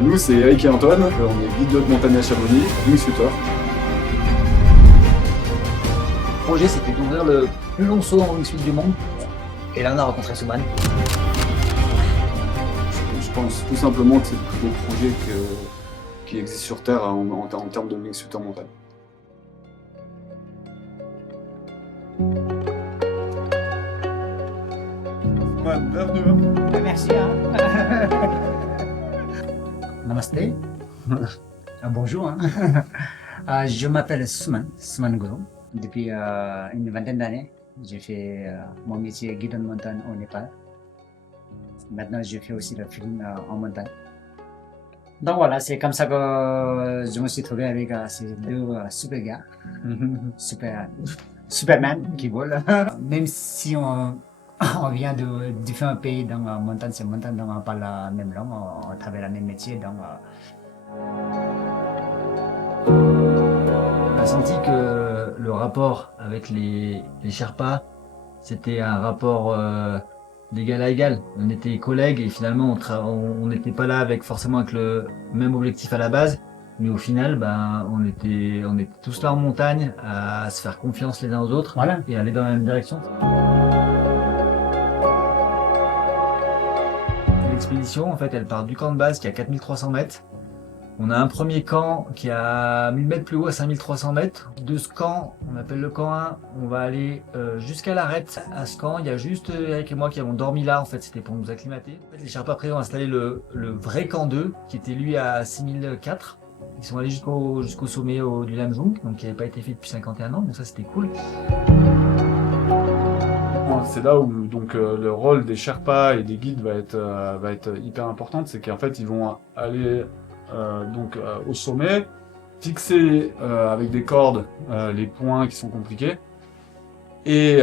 Nous, c'est Eric et Antoine, on est guide de haute montagne à Chamonix, wingsuiter. Le projet, c'était d'ouvrir le plus long saut en wingsuit du monde. Et là, on a rencontré Souman. Je pense tout simplement que c'est le plus beau projet qui existe sur Terre en termes de wingsuit en montagne. Man, bienvenue. Merci. Namasté. Bonjour. Je m'appelle Souman Golo. Depuis une vingtaine d'années, j'ai fait mon métier guide de montagne au Népal. Maintenant, je fais aussi le film en montagne. Donc voilà, c'est comme ça que je me suis trouvé avec ces deux super gars, Superman qui vole. Même si on vient de différents pays dans la montagne, c'est montagne, donc on parle la même langue, on travaille le même métier. Donc, On a senti que le rapport avec les Sherpas, c'était un rapport d'égal à égal. On était collègues et finalement on n'était pas là forcément avec le même objectif à la base, mais au final, on était tous là en montagne à se faire confiance les uns aux autres voilà. et aller dans la même direction. L'expédition, en fait, elle part du camp de base qui est à 4300 mètres. On a un premier camp qui est à 1000 mètres plus haut, à 5300 mètres. De ce camp, on appelle le camp 1, on va aller jusqu'à l'arête. À ce camp, il y a juste Eric et moi qui avons dormi là, en fait, c'était pour nous acclimater. En fait, les Sherpas après ont installé le vrai camp 2, qui était lui à 6004. Ils sont allés jusqu'au sommet du Lamjung, donc qui n'avait pas été fait depuis 51 ans, donc ça c'était cool. C'est là où donc, le rôle des Sherpas et des guides va être hyper important, c'est qu'en fait ils vont aller au sommet, fixer avec des cordes les points qui sont compliqués, et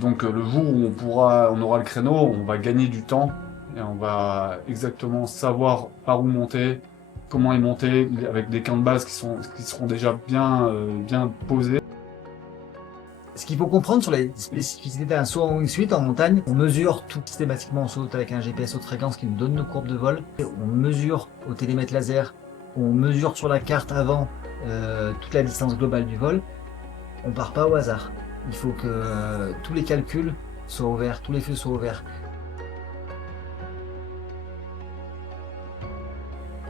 donc le jour où on aura le créneau, on va gagner du temps et on va exactement savoir par où monter, comment y monter, avec des camps de base qui seront déjà bien posés. Ce qu'il faut comprendre sur les spécificités d'un saut en wingsuit en montagne, on mesure tout systématiquement, on saute avec un GPS haute fréquence qui nous donne nos courbes de vol, on mesure au télémètre laser, on mesure sur la carte avant toute la distance globale du vol. On part pas au hasard. Il faut que tous les calculs soient ouverts, tous les feux soient ouverts.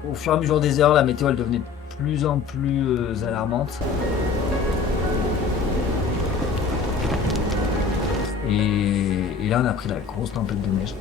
Au fur et à mesure des heures, la météo elle devenait de plus en plus alarmante. Et là, on a pris la grosse tempête de neige.